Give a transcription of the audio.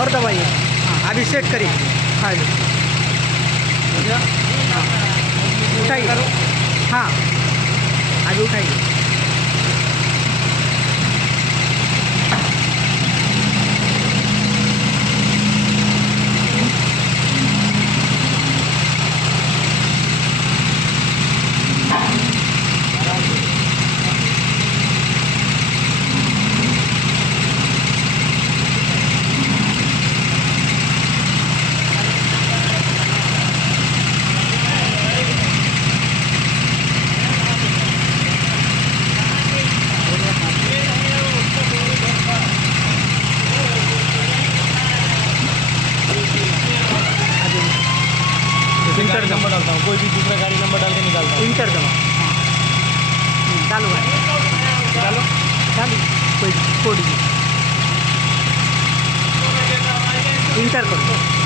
और दबाइए। हाँ अभी सेट करिए। हाँ जी उठाइए। हाँ अभी उठाइए। इंटर नंबर डालता हूँ, कोई भी दूसरा गाड़ी नंबर डाल के निकालता हूँ। इंटर दबाओ। हाँ चालू है। चालू चालू कोई कोड इंटर करो।